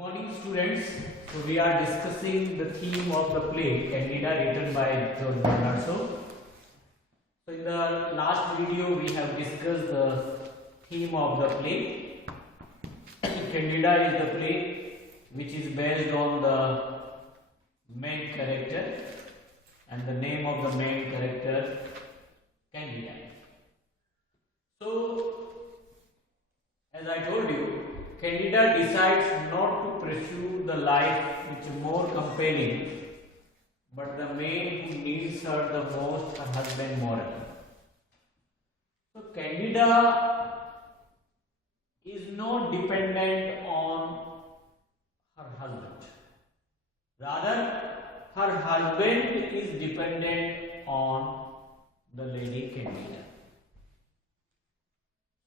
morning, students. So we are discussing the theme of the play Candida, written by Gautam. So in the last video we have discussed the theme of the play. Candida is the play which is based on the main character, and the name of the main character Candida. So as I told you, Candida decides not to pursue the life which is more compelling, but the man who needs her the most, her husband, Moral. So Candida is not dependent on her husband. Rather, her husband is dependent on the lady Candida.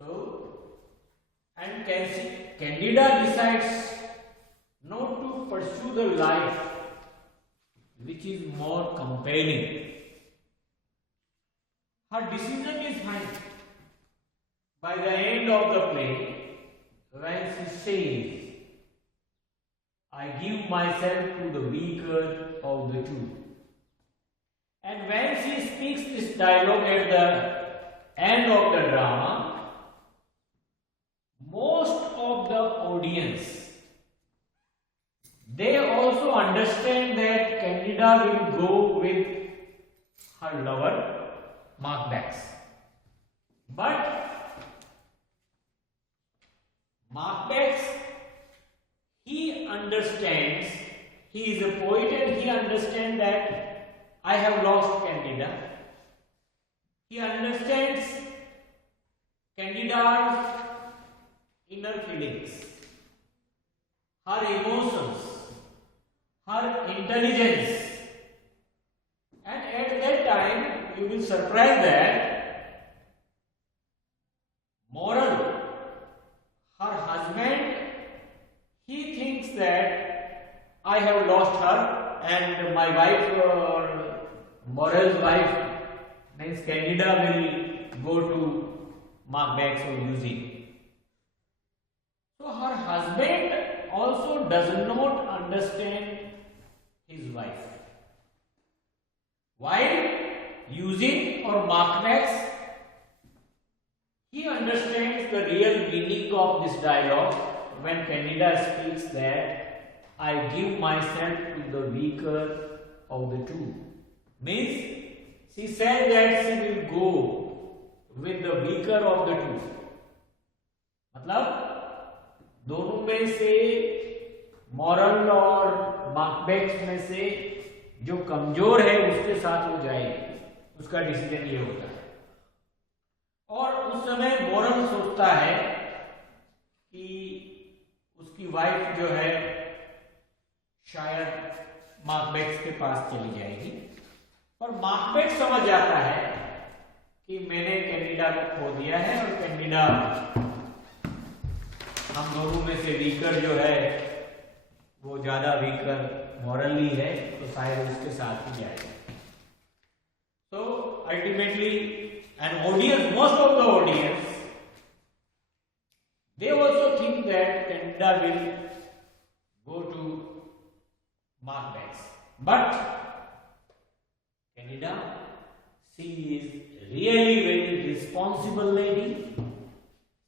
So, and Candida decides not to pursue the life which is more compelling. Her decision is made by the end of the play when she says, I give myself to the weaker of the two. And when she speaks this dialogue at the end of the drama, most of the audience, they also understand that Candida will go with her lover, Macbeth. But Macbeth, he understands, he is a poet and he understands that I have lost Candida. He understands Candida's inner feelings, her emotions, her intelligence, and at that time you will surprise that Moral, her husband, he thinks that I have lost her and my wife, Moral's wife, means Candida will go to Macbeth or using. So her husband also does not understand his wife. While using or Macbeth, he understands the real meaning of this dialogue when Candida speaks that I give myself to the weaker of the two. Means she said that she will go with the weaker of the two. मतलब दोनों में से moral और Macbeth में से जो कमजोर है उसके साथ वो जाएगी, उसका डिसीजन ये होता है। और उस समय मॉरल सोचता है कि उसकी वाइफ जो है शायद मैकबेथ के पास चली जाएगी, और मैकबेथ समझ जाता है कि मैंने कैंडिडा को खो दिया है और कैंडिडा हम दोनों में से वीकर जो है वो ज्यादा वीकर मॉरली है, तो शायद उसके साथ ही जाएगा। So ultimately an audience, most of the audience, they also think that Candida will go to Macbeth. But Candida, she is really very responsible lady.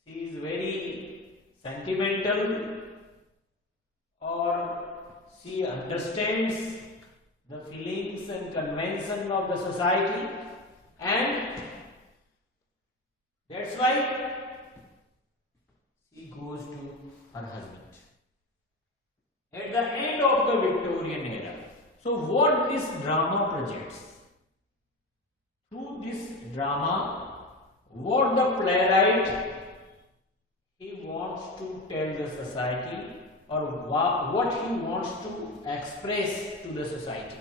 She is very sentimental, or she understands the feelings and convention of the society, and that's why she goes to her husband. At the end of the Victorian era, so what this drama projects? Through this drama, what the playwright he wants to tell the society, or what he wants to express to the society.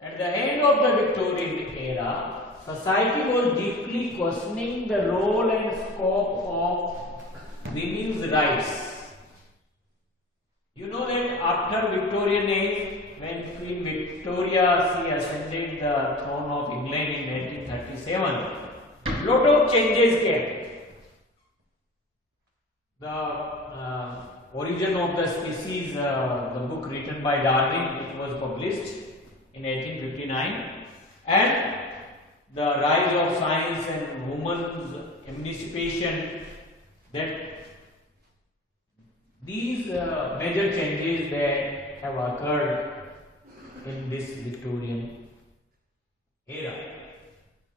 At the end of the Victorian era, society was deeply questioning the role and scope of women's rights. You know that after Victorian age, when Queen Victoria she ascended the throne of England in 1937, lot of changes came. The Origin of the Species, the book written by Darwin, it was published in 1859, and the rise of science and women's emancipation, that these major changes that have occurred in this Victorian era.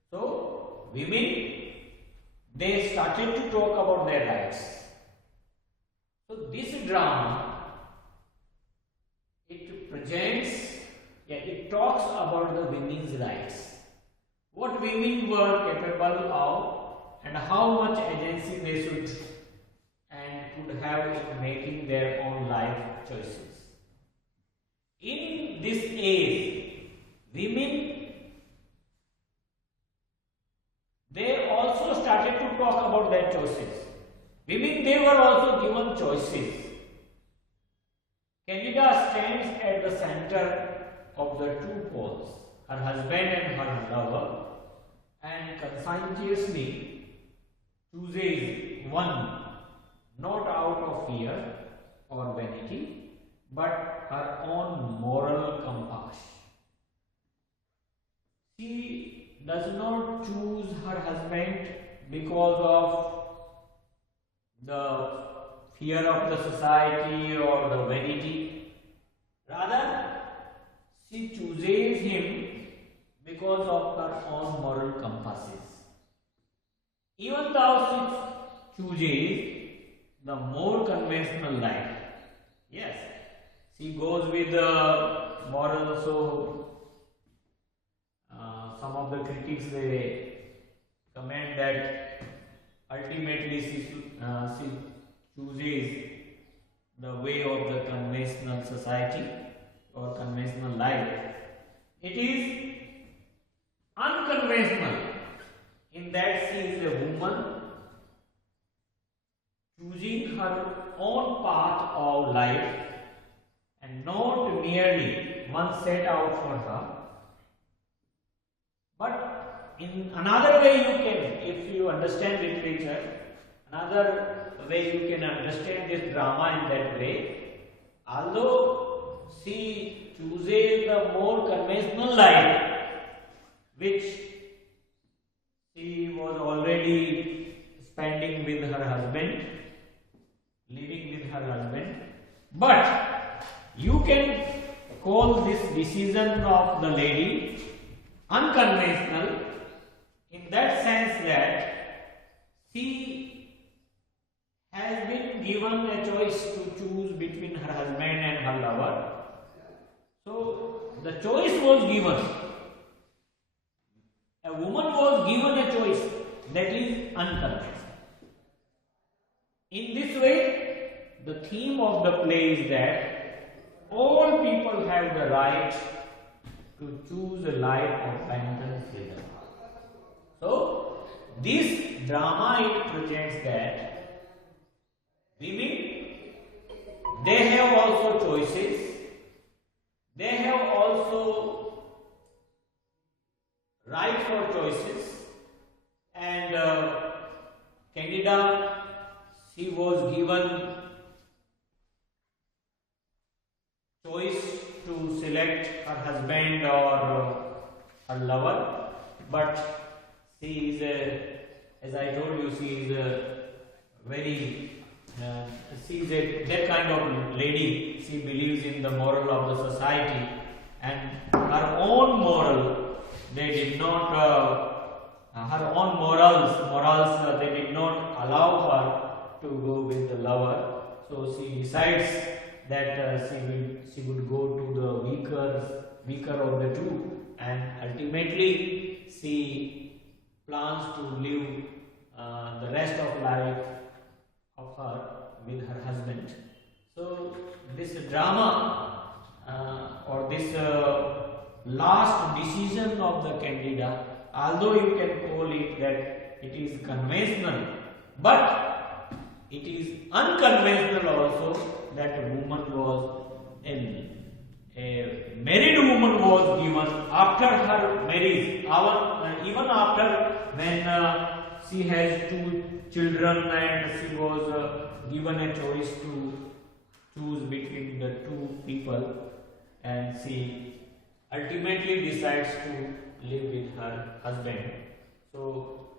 So women, they started to talk about their rights. So this drama, it presents, it talks about the women's rights, what women were capable of and how much agency they should and could have in making their own life choices. In this age, women, they also started to talk about their choices. Women, they were also given choices. Candida stands at the center of the two poles, her husband and her lover, and conscientiously chooses one, not out of fear or vanity, but her own moral compass. She does not choose her husband because of the fear of the society or the vanity. Rather, she chooses him because of her own moral compasses. Even though she chooses the more conventional life, yes, she goes with the moral. So some of the critics, they comment that ultimately she chooses the way of the conventional society or conventional life. It is unconventional in that she is a woman choosing her own path of life and not merely one set out for her. But in another way you can, if you understand literature, another way you can understand this drama in that way. Although she chooses the more conventional life, which she was already spending with her husband, living with her husband, but you can call this decision of the lady unconventional in that sense that she has been given a choice to choose between her husband and her lover. So the choice was given. A woman was given a choice that is unconventional. In this way, the theme of the play is that all people have the right to choose a life of abundant freedom. So, this drama, it presents that women, they have also choices, they have also right for choices, and Candida, she was given choice to select her husband or her lover, but she is as I told you, she is very she is that kind of lady. She believes in the moral of the society, and her own moral, they did not her own morals they did not allow her to go with the lover. So she decides that she would go to the weaker of the two, and ultimately she plans to live the rest of life of her with her husband. So this drama or this last decision of the Candida, although you can call it that it is conventional, but it is unconventional also, that a woman was a married woman was given after her marriage, even after when she has two children and she was given a choice to people, and she ultimately decides to live with her husband. So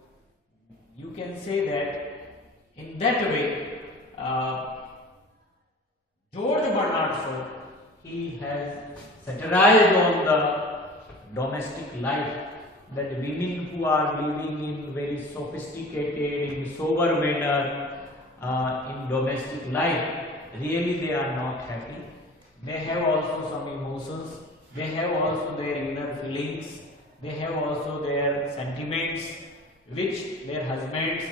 you can say that in that way, George Bernard Shaw, he has satirized on the domestic life, that women who are living in very sophisticated, in sober manner in domestic life, really they are not happy. They have also some emotions, they have also their inner feelings, they have also their sentiments which their husbands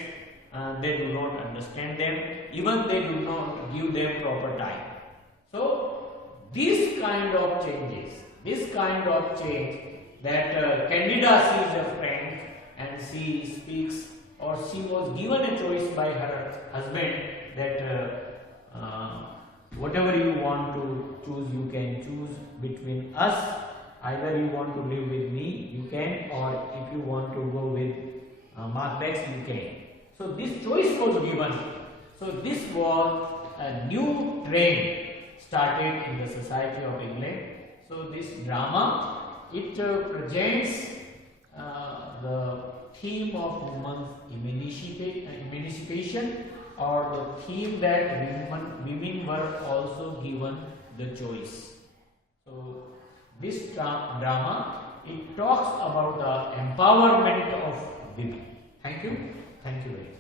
they do not understand them, even they do not give them proper time. So this kind of changes, this kind of change, that Candida sees a friend and she speaks, or she was given a choice by her husband that whatever you want to choose, you can choose between us. Either you want to live with me, you can, or if you want to go with Macbeth, you can. So this choice was given. So this was a new trend started in the society of England. So this drama, it presents the theme of women's emancipation, or the theme that women were also given the choice. So this drama, it talks about the empowerment of women. Thank you very much.